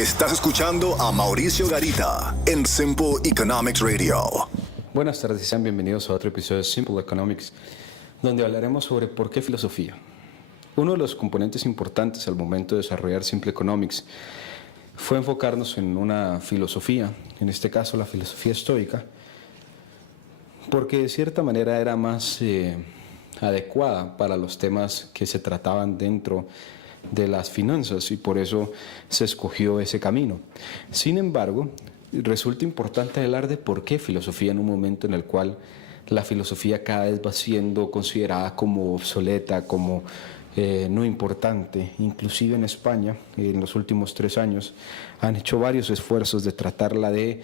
Estás escuchando a Mauricio Garita en Simple Economics Radio. Buenas tardes y sean bienvenidos a otro episodio de Simple Economics, donde hablaremos sobre por qué filosofía. Uno de los componentes importantes al momento de desarrollar Simple Economics fue enfocarnos en una filosofía, en este caso la filosofía estoica, porque de cierta manera era más adecuada para los temas que se trataban dentro de las finanzas y por eso se escogió ese camino. Sin embargo, resulta importante hablar de por qué filosofía en un momento en el cual la filosofía cada vez va siendo considerada como obsoleta, como no importante. Inclusive en España, en los últimos 3 años, han hecho varios esfuerzos de tratarla de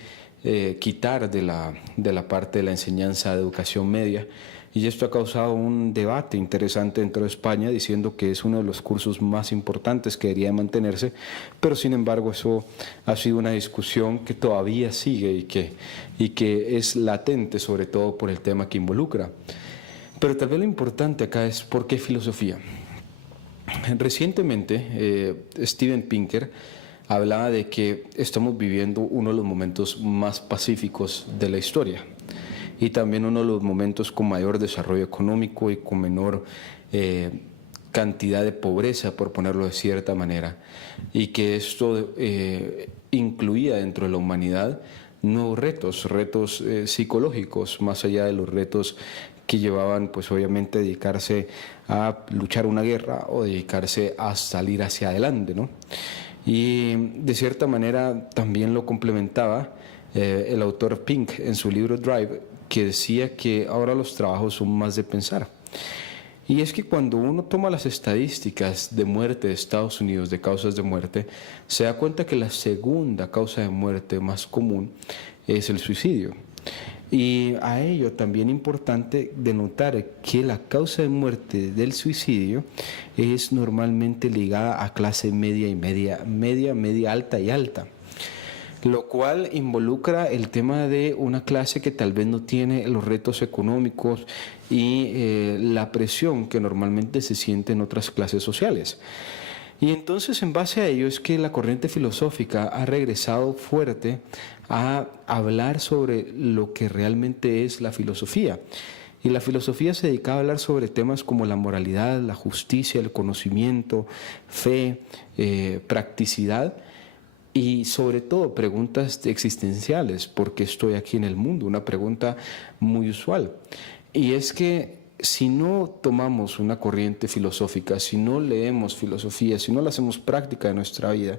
quitar de la parte de la enseñanza de educación media, y esto ha causado un debate interesante dentro de España, diciendo que es uno de los cursos más importantes que debería mantenerse, pero sin embargo eso ha sido una discusión que todavía sigue y que es latente, sobre todo por el tema que involucra. Pero tal vez lo importante acá es ¿por qué filosofía? Recientemente Steven Pinker hablaba de que estamos viviendo uno de los momentos más pacíficos de la historia y también uno de los momentos con mayor desarrollo económico y con menor cantidad de pobreza, por ponerlo de cierta manera, y que esto incluía dentro de la humanidad nuevos retos psicológicos, más allá de los retos que llevaban, pues obviamente, dedicarse a luchar una guerra o dedicarse a salir hacia adelante, ¿no? Y de cierta manera también lo complementaba el autor Pink en su libro Drive, que decía que ahora los trabajos son más de pensar. Y es que cuando uno toma las estadísticas de muerte de Estados Unidos, de causas de muerte, se da cuenta que la segunda causa de muerte más común es el suicidio. Y a ello también importante denotar que la causa de muerte del suicidio es normalmente ligada a clase media y media alta y alta, lo cual involucra el tema de una clase que tal vez no tiene los retos económicos y la presión que normalmente se siente en otras clases sociales. Y entonces, en base a ello, es que la corriente filosófica ha regresado fuerte a hablar sobre lo que realmente es la filosofía. Y la filosofía se dedicaba a hablar sobre temas como la moralidad, la justicia, el conocimiento, fe, practicidad y sobre todo preguntas existenciales: ¿por qué estoy aquí en el mundo? Una pregunta muy usual. Y es que si no tomamos una corriente filosófica, si no leemos filosofía, si no la hacemos práctica en nuestra vida,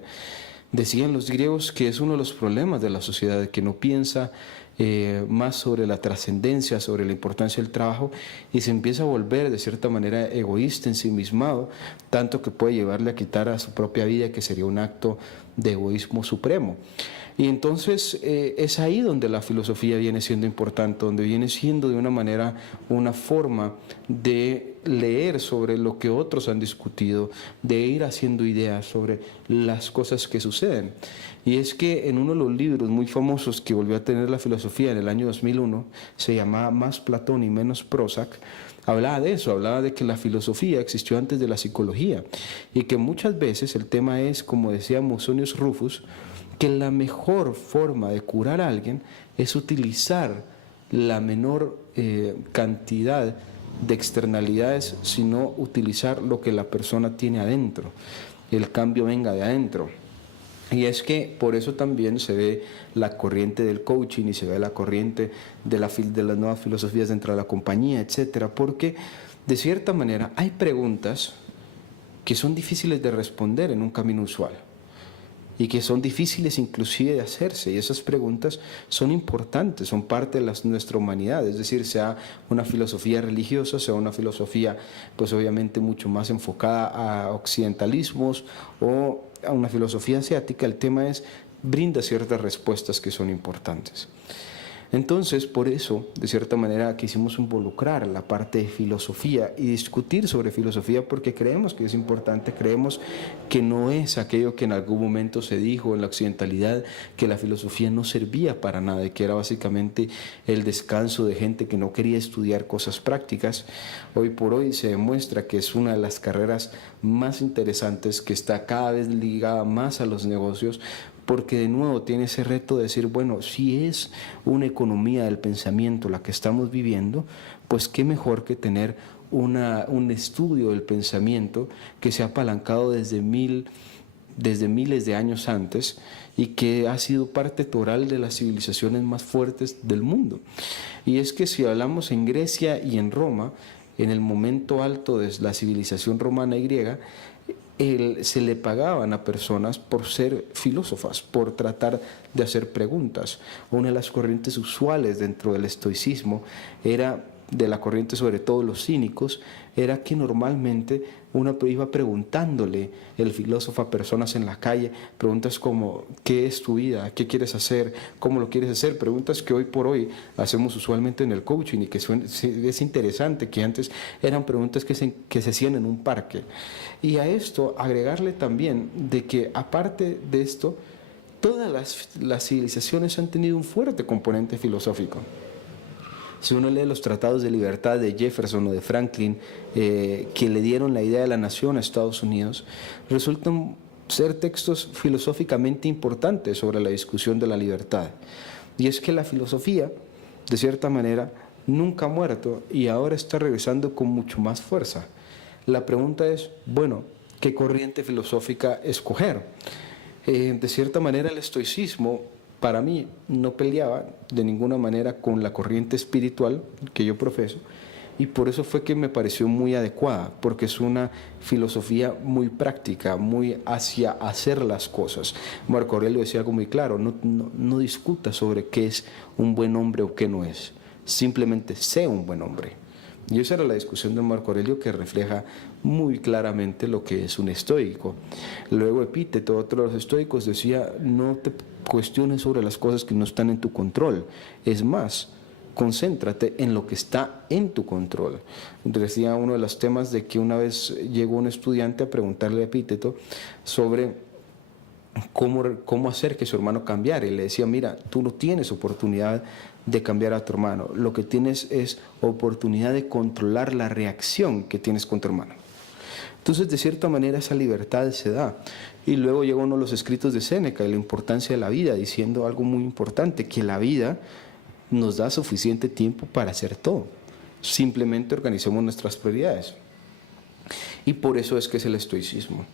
decían los griegos que es uno de los problemas de la sociedad, que no piensa más sobre la trascendencia, sobre la importancia del trabajo, y se empieza a volver de cierta manera egoísta, ensimismado, tanto que puede llevarle a quitar a su propia vida, que sería un acto de egoísmo supremo. Y entonces es ahí donde la filosofía viene siendo importante, donde viene siendo de una manera, una forma de leer sobre lo que otros han discutido, de ir haciendo ideas sobre las cosas que suceden. Y es que en uno de los libros muy famosos que volvió a tener la filosofía en el año 2001, se llamaba Más Platón y Menos Prozac, hablaba de eso, hablaba de que la filosofía existió antes de la psicología y que muchas veces el tema es, como decía Musonius Rufus, que la mejor forma de curar a alguien es utilizar la menor cantidad de externalidades, sino utilizar lo que la persona tiene adentro, el cambio venga de adentro. Y es que por eso también se ve la corriente del coaching y se ve la corriente de las nuevas filosofías dentro de la compañía, etcétera, porque de cierta manera hay preguntas que son difíciles de responder en un camino usual y que son difíciles inclusive de hacerse, y esas preguntas son importantes, son parte de nuestra humanidad, es decir, sea una filosofía religiosa, sea una filosofía pues obviamente mucho más enfocada a occidentalismos o a una filosofía asiática, el tema es, brinda ciertas respuestas que son importantes. Entonces, por eso, de cierta manera, quisimos involucrar la parte de filosofía y discutir sobre filosofía, porque creemos que es importante, creemos que no es aquello que en algún momento se dijo en la occidentalidad, que la filosofía no servía para nada y que era básicamente el descanso de gente que no quería estudiar cosas prácticas. Hoy por hoy se demuestra que es una de las carreras más interesantes, que está cada vez ligada más a los negocios, porque de nuevo tiene ese reto de decir, bueno, si es una economía del pensamiento la que estamos viviendo, pues qué mejor que tener un estudio del pensamiento que se ha apalancado desde miles de años antes y que ha sido parte toral de las civilizaciones más fuertes del mundo. Y es que si hablamos en Grecia y en Roma, en el momento alto de la civilización romana y griega, se le pagaban a personas por ser filósofas, por tratar de hacer preguntas. Una de las corrientes usuales dentro del estoicismo era, de la corriente sobre todo los cínicos, era que normalmente uno iba preguntándole el filósofo a personas en la calle, preguntas como ¿qué es tu vida? ¿Qué quieres hacer? ¿Cómo lo quieres hacer? Preguntas que hoy por hoy hacemos usualmente en el coaching y que es interesante, que antes eran preguntas que se hacían en un parque. Y a esto agregarle también de que aparte de esto, todas las civilizaciones han tenido un fuerte componente filosófico. Si uno lee los tratados de libertad de Jefferson o de Franklin, que le dieron la idea de la nación a Estados Unidos, resultan ser textos filosóficamente importantes sobre la discusión de la libertad. Y es que la filosofía, de cierta manera, nunca ha muerto y ahora está regresando con mucho más fuerza. La pregunta es, bueno, ¿qué corriente filosófica escoger? De cierta manera, el estoicismo, para mí, no peleaba de ninguna manera con la corriente espiritual que yo profeso, y por eso fue que me pareció muy adecuada, porque es una filosofía muy práctica, muy hacia hacer las cosas. Marco Aurelio decía algo muy claro, no discuta sobre qué es un buen hombre o qué no es, simplemente sé un buen hombre. Y esa era la discusión de Marco Aurelio, que refleja muy claramente lo que es un estoico. Luego Epíteto, otro de los estoicos, decía, no te cuestiones sobre las cosas que no están en tu control. Es más, concéntrate en lo que está en tu control. Decía uno de los temas de que una vez llegó un estudiante a preguntarle a Epíteto sobre cómo hacer que su hermano cambiara, y le decía, mira, tú no tienes oportunidad de cambiar a tu hermano, lo que tienes es oportunidad de controlar la reacción que tienes con tu hermano. Entonces, de cierta manera, esa libertad se da. Y luego llega uno de los escritos de Séneca y la importancia de la vida, diciendo algo muy importante, que la vida nos da suficiente tiempo para hacer todo. Simplemente organicemos nuestras prioridades. Y por eso es que es el estoicismo.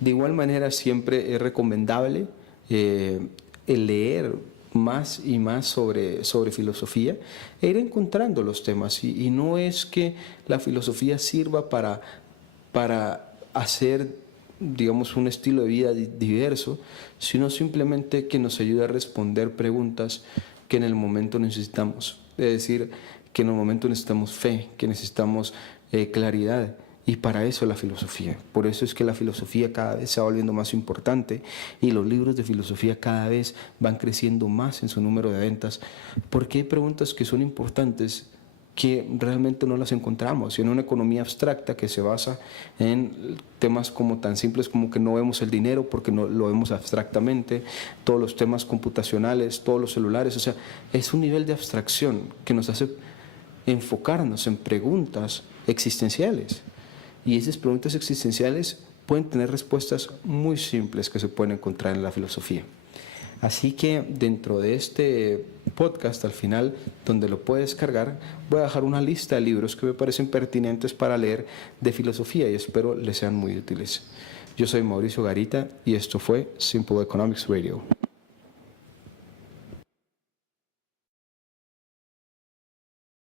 De igual manera, siempre es recomendable el leer más y más sobre filosofía e ir encontrando los temas. Y no es que la filosofía sirva para hacer, digamos, un estilo de vida diverso, sino simplemente que nos ayude a responder preguntas que en el momento necesitamos. Es decir, que en el momento necesitamos fe, que necesitamos claridad. Y para eso la filosofía. Por eso es que la filosofía cada vez se va volviendo más importante y los libros de filosofía cada vez van creciendo más en su número de ventas, porque hay preguntas que son importantes que realmente no las encontramos. Y en una economía abstracta que se basa en temas como tan simples como que no vemos el dinero porque no lo vemos abstractamente, todos los temas computacionales, todos los celulares, o sea, es un nivel de abstracción que nos hace enfocarnos en preguntas existenciales. Y esas preguntas existenciales pueden tener respuestas muy simples que se pueden encontrar en la filosofía. Así que dentro de este podcast, al final, donde lo puedes cargar, voy a dejar una lista de libros que me parecen pertinentes para leer de filosofía y espero les sean muy útiles. Yo soy Mauricio Garita y esto fue Simple Economics Radio.